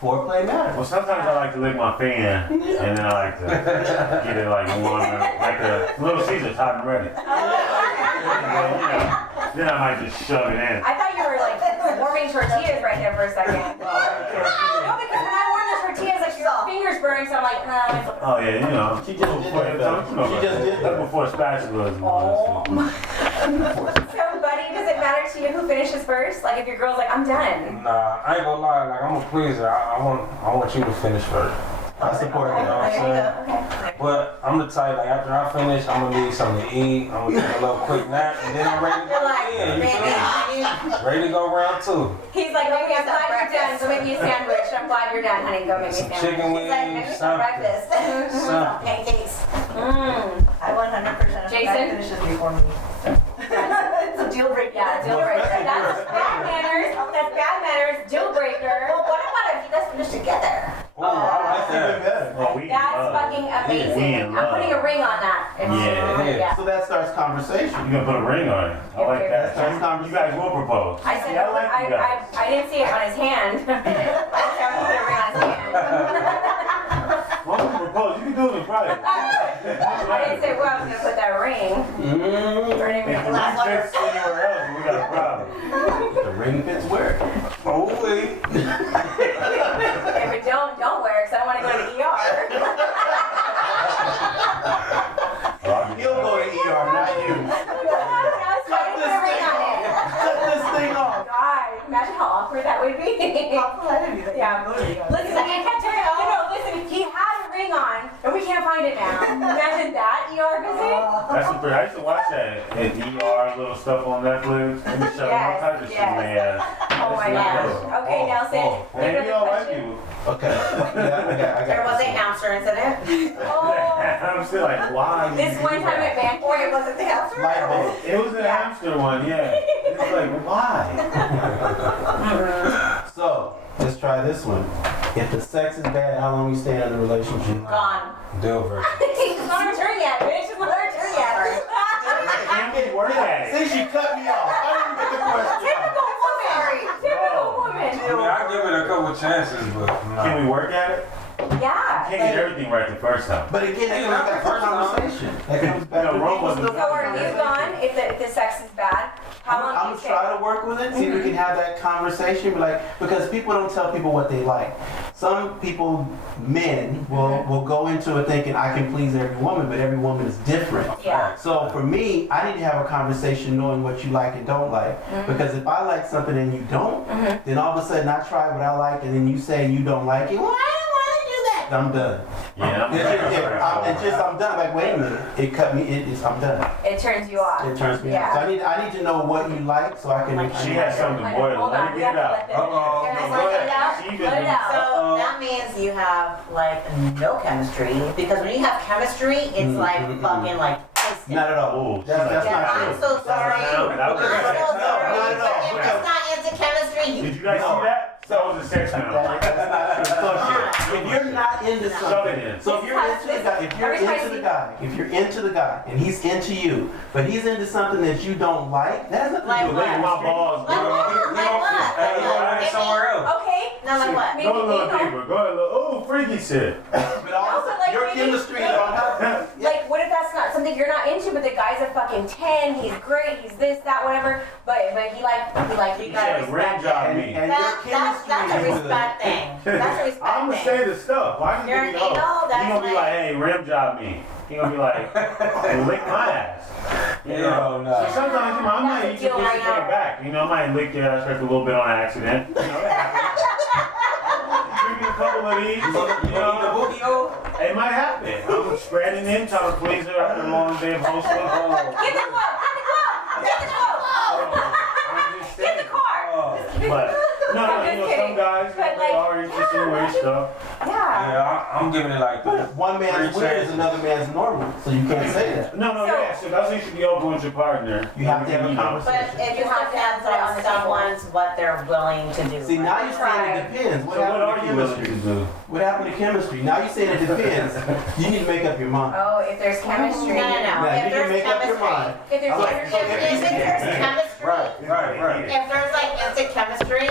foreplay matters. Well, sometimes I like to lick my fan, and then I like to get it like warm, like a Little Caesars hot and ready. Then I might just shove it in. I thought you were like warming tortillas right there for a second. No, because when I warm the tortillas, like your fingers burn, so I'm like, no. It's Oh yeah, you know. She just did that, though. She just did that. Before spatulas. Oh. So, buddy, does it matter to you who finishes first? Like, if your girl's like, I'm done. Nah, I ain't gonna lie. Like I'm a pleaser. I want you to finish first. I support Okay, that. there you go. Okay. But I'm the type, like after I finish, I'm gonna need something to eat. I'm gonna take a little quick nap, and then I'm ready to You're go like, in. You feel maybe me? I need Ready to go round two. He's like, okay, I'm glad you're done. Go make me a sandwich. I'm glad you're done, honey. Go make me a Some sandwich. chicken He's like, maybe wings, some something. breakfast. Something. Pancakes. I 100% Jason? finishes before me. It's a deal breaker. Yeah, deal breaker. That's bad manners. That's bad manners. Deal breaker. Well, what about if you guys finish together? Oh, I like That's even that. better. Oh, we That's love. fucking We amazing. in I'm putting a love. ring on that. Yeah. So that starts conversation. You gonna put a ring on it? I like that. That's You guys will propose. I said, Yeah, I like you guys. I didn't see it on his hand. I said, I'm putting a ring on his hand. Well, I'm gonna propose. You can do it in private. I didn't say, well, I was going to put that ring. Or anything. If the ring fits anywhere else, we got a problem. The ring fits where? Oh, wait. If it don't work, so I don't want to go to the ER. He'll go to ER, not you. Cut This thing off. God, imagine how awkward that would be. Yeah. Listen, I can't tell you. No, listen, he had a ring on, and we can't find it now. Imagine that ER visit. That's super. I used to watch that at ER, little stuff on Netflix. They be showing all kinds of shit, man. Oh my gosh. Okay, Nelson. You have Maybe another all white question? people. Okay. Yeah, I got There was a hamster incident. Oh, I'm still like, why? did this you one do time that? at Or it Vancouver. wasn't the hamster. Light bulb. It was a hamster one, yeah. It's like, why? So, let's try this one. If the sex is bad, how long you stay in the relationship? Gone. Deal breaker. It's not returned yet, bitch. It's not returned yet. Can't we work at it? See, she cut me off. I didn't get the question. Typical woman. Typical woman. I mean, I give it a couple chances, but Can nah. we work at it? Yeah. Can't get everything right the first time. But again, that comes back to conversation. That comes back to No, Rome wasn't- So are you gone if the sex is bad? How long do I'm you gonna stay? try to work with it, see if we can have that conversation, because people don't tell people what they like. Some people, men, will go into it thinking I can please every woman, but every woman is different. Yeah. So for me, I need to have a conversation knowing what you like and don't like. Because if I like something and you don't, then all of a sudden I try what I like and then you say you don't like it. Well, I didn't want to do that. I'm done. I'm done. Like, wait a minute. It cut me. I'm done. It turns you off. It turns me Yeah. off. So I need to know what you like so I can. She has something to boil. Hold Let on, her we get have it to out. let them. Uh-oh. Can I No, go let it ahead. out? She Let it out. So that means you have like no chemistry because when you have chemistry, it's like fucking like instant. Not at all. Oh, That's she's not like- true. I'm so sorry. No, that was- I'm so No, sorry. not at all. If it's not instant chemistry, you Did you guys see that? That was a sex That's memo. not true. So if you're not into Shove it something, in. so if you're into the guy, if you're into the guy and he's into you, but he's into something that you don't like, that has nothing to Like do with what? Lick my balls, like girl. what? Like what? Hey, you find it somewhere else. Okay. No, like what? Maybe Go a little anal. deeper. Go a little. Oh, freaky shit. But all Also, like, your maybe- chemistry don't have. Like, what if that's not something you're not into, but the guy's a fucking 10, he's great, he's this, that, whatever, but he He gotta said, rim respect job it. me. And That's your chemistry a is good. respect thing. That's a respect I'm gonna thing. say the stuff. Why you You're gonna be an anal, He that's gonna be like- like, hey, rim job me. He gonna be like, lick my ass. You know? Hell no. So sometimes, I might That's a eat deal your pussy breaker. from back. You know, I might lick your ass like a little bit on accident. You know, that happens. Drink a couple of these. You want to eat the bookie hole? It might happen. I'm spreading in, trying to please her after a long day of hosting. Get the club! Get the club! Get the club! I'm just Get the saying. car! But, no, I'm you just know, kidding. some guys, But, they like, are interested in weird stuff. Yeah. Yeah, I'm giving it like But one man's Three weird is chances. another man's normal, so you can't say that. No, So- yeah, so that's why you should be open with your partner. You have to have a You know. conversation. But it You just have to have depends it on on the table. someone's what they're willing to do. See, now you're saying it depends. What So what happened are to you willing chemistry? to do? What happened to chemistry? Now you're saying it depends. You need to make up your mind. Oh, if there's chemistry. No. Now, If you can there's make up your chemistry. mind. If there's I'm like, chemistry. If there's chemistry, Right. if there's like instant chemistry,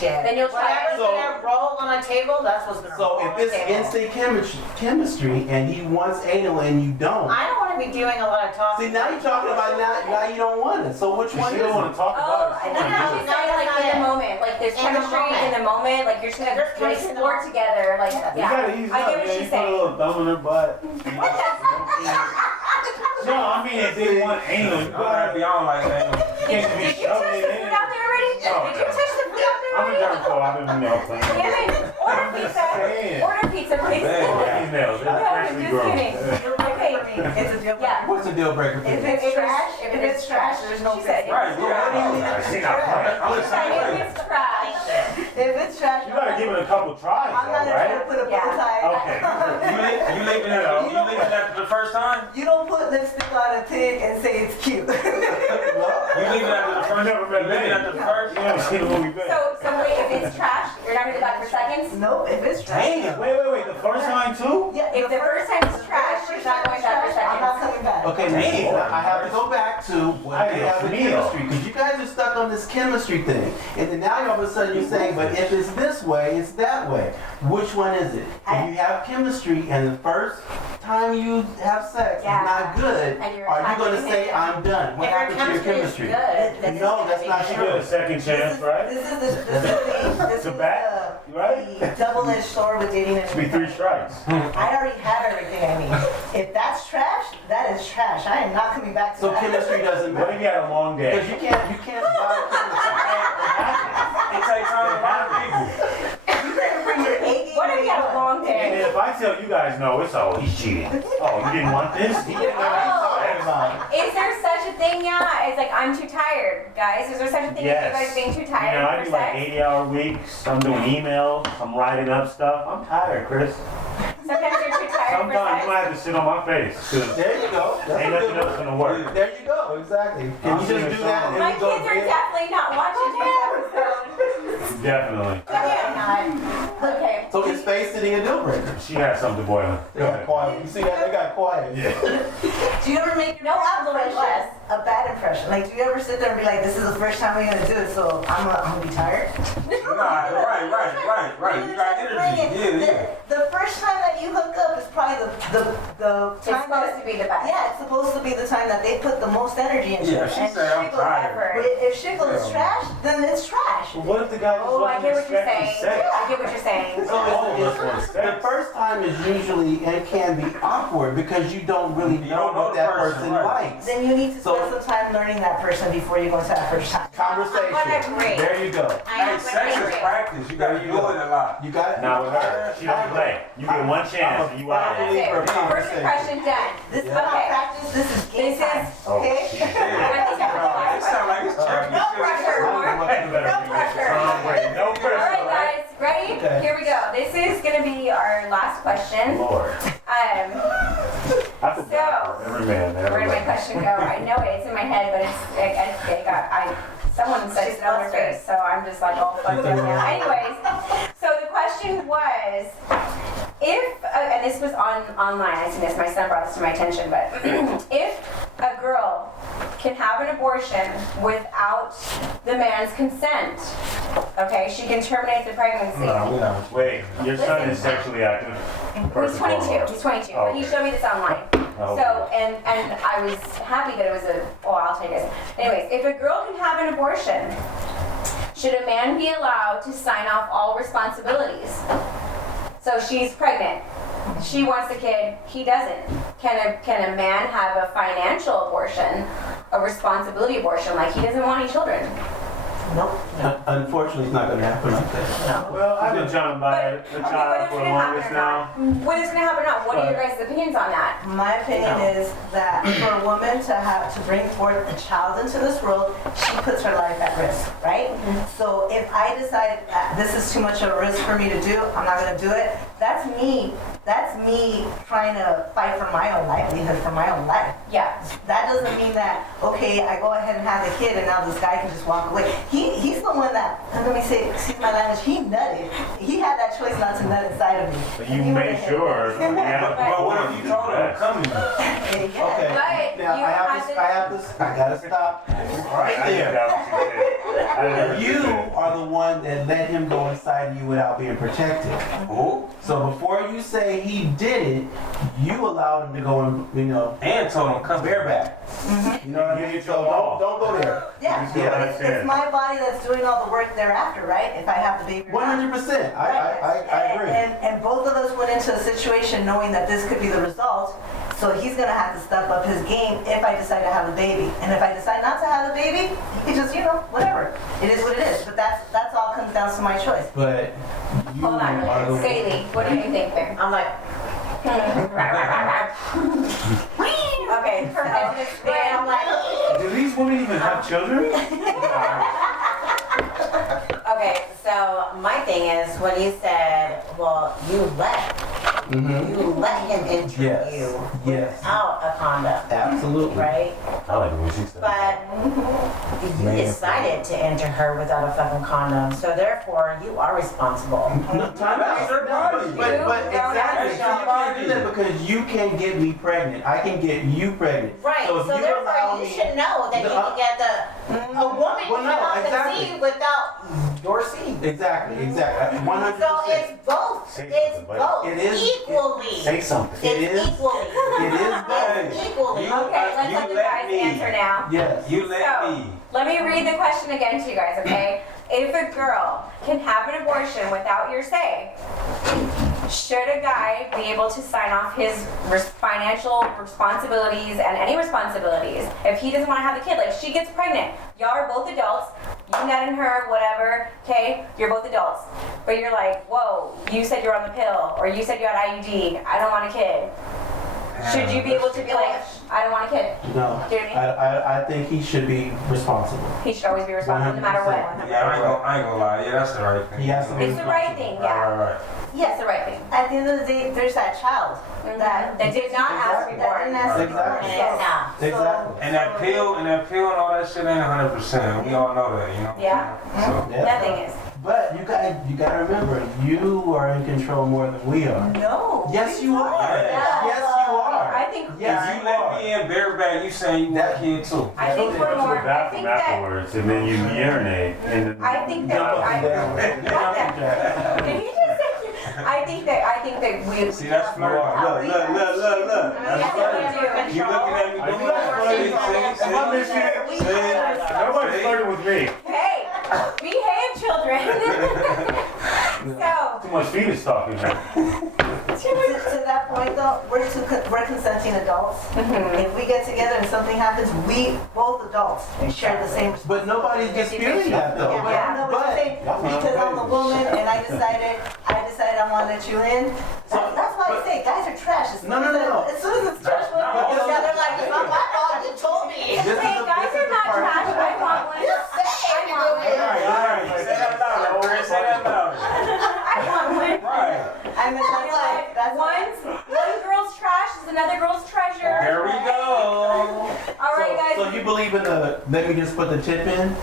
shit. Then you'll try Whatever's it. So- gonna roll on a table, that's what's gonna roll So on if the it's table. instant chemistry and he wants anal and you don't, I don't want to be doing a lot of talking. see now you're talking about now you don't want it. So which She one is don't want it? to talk Oh, about I it. think Someone she's do it. saying like in the moment. Like there's In the chemistry moment. in the moment. Like you're just gonna There's chemistry in the explore moment. together. Like, Yeah. You yeah. gotta ease I up, get what man. she's You put a saying. little thumb in her butt. No, I mean if they want anal, you I'm gonna gotta be on like that. Did can't be you touch shoving the it food in. out there already? No, Did you touch the food out there I'm a already? germaphobe. I've been playing. Damn it. Order pizza. saying. Order pizza, please. Man. These nails, they're No, I'm freshly just grown. kidding. Okay. It's a deal breaker. Yeah. What's the deal breaker for If you? it's trash, If it's trash, there's no she said. fixing. Right, yeah. I see that plan. I'm the same If way. it's trash. If it's trash, You gotta give it a couple tries, I'm not though, gonna try to right? put a Yeah. bow tie. Okay. You leaving it out? You leaving it after the first time? You don't put lipstick on a pig and say it's cute. You leaving after the I first? never You met leaving that. after the first? You never seen the movie Bad. So wait, if it's trash, you're not gonna go back for seconds? No, if it's trash. Damn. Wait. The first time too? Yeah, If the first time is trash, you're not going back for I'm not seconds. coming back. Okay, Damn. now I have to go back to what they have the Meal. chemistry, because you guys are stuck on this chemistry thing. And then now all of a sudden you're saying, but if it's this way, it's that way. Which one is it? If you have chemistry and the first time you have sex Yeah. is not good, And you're are you going to attacking say, him. I'm done? What If your happened to your chemistry is chemistry? good, then No, it's that's gonna not be You true. get a second chance, right? This is a bat, right? the double-edged sword with dating Should be and 3 strikes. I already have everything I need. If that's trash, that is trash. I am not coming back to So that. chemistry doesn't What if matter. you had a long day? Because you can't buy chemistry. It takes time to find people. You better bring your A game. What if you had a long And day? if I tell you guys no, it's he's cheating. Oh, you didn't want this? He didn't know what he was talking about. Is there such a thing? Yeah, it's like I'm too tired, guys. Is there such a thing as you guys being too You tired know, I for do like sex? 80-hour weeks. I'm doing emails. I'm writing up stuff. I'm tired, Chris. Sometimes you're too tired for Sometimes you might sex. have to sit on my face. Cause There you go. That's ain't a nothing good else one. gonna work. There you go. Exactly. Can you just do that and My then we go kids to are bed? definitely not watching this episode. Definitely. Okay. So is face sitting a deal breaker? She has something boiling. They got quiet. You see that? They got quiet. Do you ever make No affluence. a bad impression? Like, do you ever sit there and be like, this is the first time we're gonna do it, so I'm gonna be tired? Right. Right. You got energy. Yeah. The first time that you hook up is probably the It's time supposed to be the best. Yeah, it's supposed to be the time that they put the most energy into Yeah, it. she And said I'm Shiggle tired. effort. if Shiggle is trash, then it's trash. Well, what if the guy just Oh, I wasn't get what you're expecting saying. sex? I get what you're saying. So All of us want the sex. first time is usually and can be awkward because you don't really You know don't know what the that person, person right. likes. Then you need to So- spend some time learning that person before you go into that first time. Conversation. I'm gonna agree. There you go. Hey, sex is practice. You gotta There you do go. it a lot. You got it. Now with her, she doesn't play. You get one chance and you out. That's it. For First conversation. impression done. This is Yeah. not Okay. practice, this is game This time. is- Oh, Okay? shit. I think I have a It sounds like it's championship. No pressure. You better be pressure. No pressure. All right, guys, ready? Okay. Here we go. This is gonna be our last question. Lord. Um, I forgot. Every man, where did my question go? I know it. It's in my head, but someone said She's it on their face, so I'm just like all fucked up now. Anyways, so the question was, if and this was online. I seen this. My son brought this to my attention, but if a girl can have an abortion without the man's consent, okay, she can terminate the pregnancy. No, we not. Wait, your son is sexually active? He's 22. He's 22. Oh, But he showed me this online. Oh, So, and I was happy that it was I'll take this. Anyways, if a girl can have an abortion, should a man be allowed to sign off all responsibilities? So she's pregnant. She wants the kid. He doesn't. Can a man have a financial abortion, a responsibility abortion, like he doesn't want any children? Nope. Unfortunately, it's not going to happen like that. Well, I've been trying to buy a child for the longest now. Whether it's gonna happen or not, what are your guys' opinions on that? My opinion is that for a woman to bring forth a child into this world, she puts her life at risk, right? So if I decide this is too much of a risk for me to do, I'm not going to do it. That's me trying to fight for my own livelihood, for my own life. Yeah. That doesn't mean that, okay, I go ahead and have the kid and now this guy can just walk away. He's the one that, let me say, excuse my language, he nutted. He had that choice not to nut inside of me. But you made sure. But what if you told her, come here? Okay. But Now you I gotta stop right there. You are the one that let him go inside of you without being protected. Who? So before you say he did it, you allowed him to go and, And told him, come here. bareback. You know what I mean? So don't go there. Yeah, see what I'm it's saying? my body that's doing all the work thereafter, right? If I have the baby or not. 100%. I agree. And both of us went into a situation knowing that this could be the result. So he's gonna have to step up his game if I decide to have a baby. And if I decide not to have a baby, he can just, whatever. It is what it is. But that's all comes down to my choice. But you Hold on, are the Saley, what do you think there? I'm like, Okay, and I'm like, Do these women even have children? okay, so my thing is when you said, well, you let him enter Yes. you Yes. without a condom, Absolutely. right? I like the way she said But you decided to enter her without a fucking condom, so therefore you are responsible. No, time out. That's your body. But exactly. That's So your you can't do body. that because you can get me pregnant. I can get you pregnant. Right, So if so you allow therefore you me, should know that you can get a woman Well, no, cannot exactly. conceive without your seed. Exactly. 100%. So it's both. Say It's something, buddy. both. It is- Equally. Say something. It It's is- equally. It is both. It's equally. You- Okay, let's You let the let guys me. answer now. Yes. You let So, me. let me read the question again to you guys, okay? If a girl can have an abortion without your say, should a guy be able to sign off his financial responsibilities and any responsibilities if he doesn't want to have the kid? Like, she gets pregnant. Y'all are both adults. You nut and her, whatever, okay? You're both adults. But you're like, whoa, you said you're on the pill, or you said you had IUD. I don't want a kid. Should you be able to be like, I don't want a kid? No. Do you know what I mean? I think he should be responsible. He should always be responsible no matter what. 100%. Yeah, I ain't gonna lie. Yeah, that's the right thing. He has to be It's the right thing, yeah. Right. Yes, the right thing. At the end of the day, there's that child that That did not ask Exactly. for that didn't ask to be born. Exactly. Yes, now. Exactly. And that pill and all that shit ain't 100%. We all know that, you know? Yeah. So, Yeah. Nothing is. But you gotta remember, you are in control more than we are. No. Yes, you are. Yeah. Yes, you are. I think Yes, If you let me in bareback, you saying you want a kid too. I think Go we're to more. the I bathroom think that. afterwards, and then you urinate. And then I think that. Jump up and down. Did he just say? I think that we. See, that's Florida. Look. Yes, we do. You looking at me? Are you guys flirting? Am I missing? Nobody's flirting with me. Hey, behave, children. So. Too much fetus talking here. To that point though, we're consenting adults. If we get together and something happens, we, both adults, share the same responsibility. But nobody's disputing that though. Yeah, I know what you're saying, because I'm a woman and I decided I want to let you in. That's why I say guys are trash. As soon No. As soon as it's trash, we're they're like, it's not my fault, you told me. This Hey, guys are not trash. I want one. I want one. Right. Say that louder, Chris. Say that louder. I want one. Right. I mean, You know what? One girl's trash is another girl's treasure. There we go. All right, guys. So you believe in the, let me just put the tip in?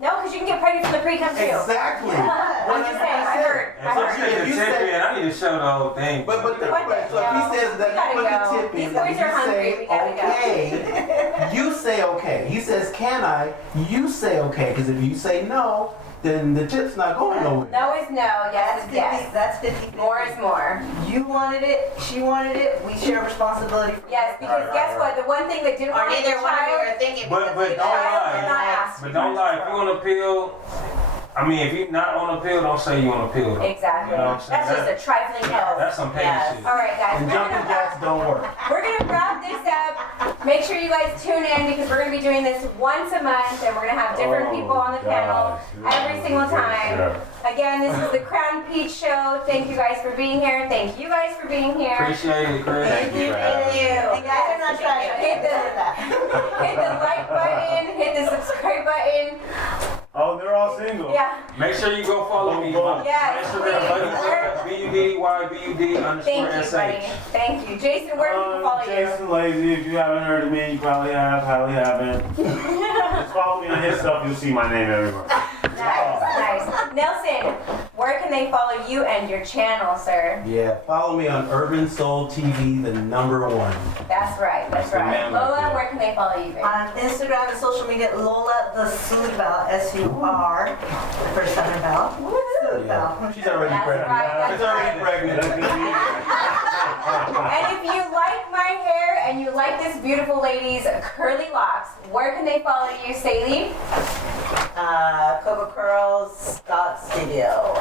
No, because you can get pregnant from the pre-cum too. Exactly. I'm just saying. I heard. And so she If the you tip say- in, I need to show the whole thing. But What the- so if he says that We you put gotta the go. tip These in, boys and are hungry. We you gotta say go. okay, you say okay. He says, can I? You say okay, because if you say no, then the tip's not going nowhere. No is no. Yes is yes. That's 50. More is more. You wanted it, she wanted it, we share responsibility. Yes, because guess what? The one thing that didn't Or want neither the one of you child. are thinking But because don't child did not lie. ask. But don't lie. If you on a pill, I mean, if you're not on a pill, don't say you on a pill. Though. Exactly. You know what I'm saying? That's just a trifling help. That's some petty Yes. shit. All right, guys. And jumping jacks don't work. We're gonna wrap this up. Make sure you guys tune in because we're gonna be doing this once a month, and we're gonna have different people on the panel every single time. Again, this is the Crown Peach Show. Thank you guys for being here. Thank you guys for being here. Appreciate it, Chris. Thank you for having me. And guys are not trash. Hit the like button. Hit the subscribe button. Oh, they're all single. Yeah. Make sure you go follow me. My Yes, Instagram, BUDDYBUD_SH. Thank you, buddy. Thank you. Jason, where can people follow you? Jason Lazy, if you haven't heard of me, you probably have, highly haven't. Just follow me on his stuff, you'll see my name everywhere. Nice. Nelson, where can they follow you and your channel, sir? Yeah, follow me on Urban Soul TV, the #1. That's right. That's the right. man right Lola, there. where can they follow you, babe? On Instagram and social media, Lola the Sudbell, S-U-R, the first time Bell. Sudbell. She's already That's pregnant. right, She's that's already right. pregnant. And if you like my hair and you like this beautiful lady's curly locks, where can they follow you, Saley? Coco Curls Studio.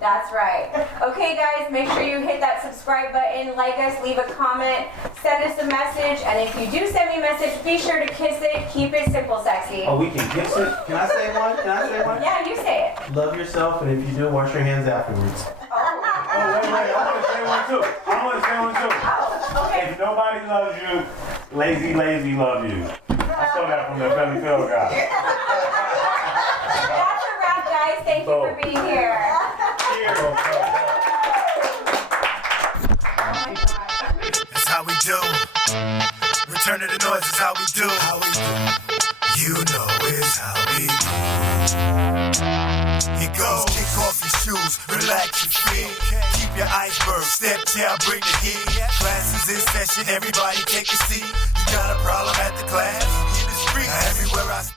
That's right. Okay, guys, make sure you hit that subscribe button, like us, leave a comment, send us a message, and if you do send me a message, be sure to kiss it. Keep it simple, sexy. Oh, we can kiss it? Can I say one? Can I say one? Yeah, you say it. Love yourself, and if you do, wash your hands afterwards. Oh, wait, I want to say one too. Okay. If nobody loves you, lazy love you. I stole that from the Belly Phil guy. That's a wrap, guys. Thank you for being here. That's how we do. Return to the noise is how we do. You know it's how we do. It goes, kick off your shoes, relax your feet. Keep your iceberg, step tail, bring the heat. Classes in session, everybody take a seat. You got a problem at the class? In the street, everywhere I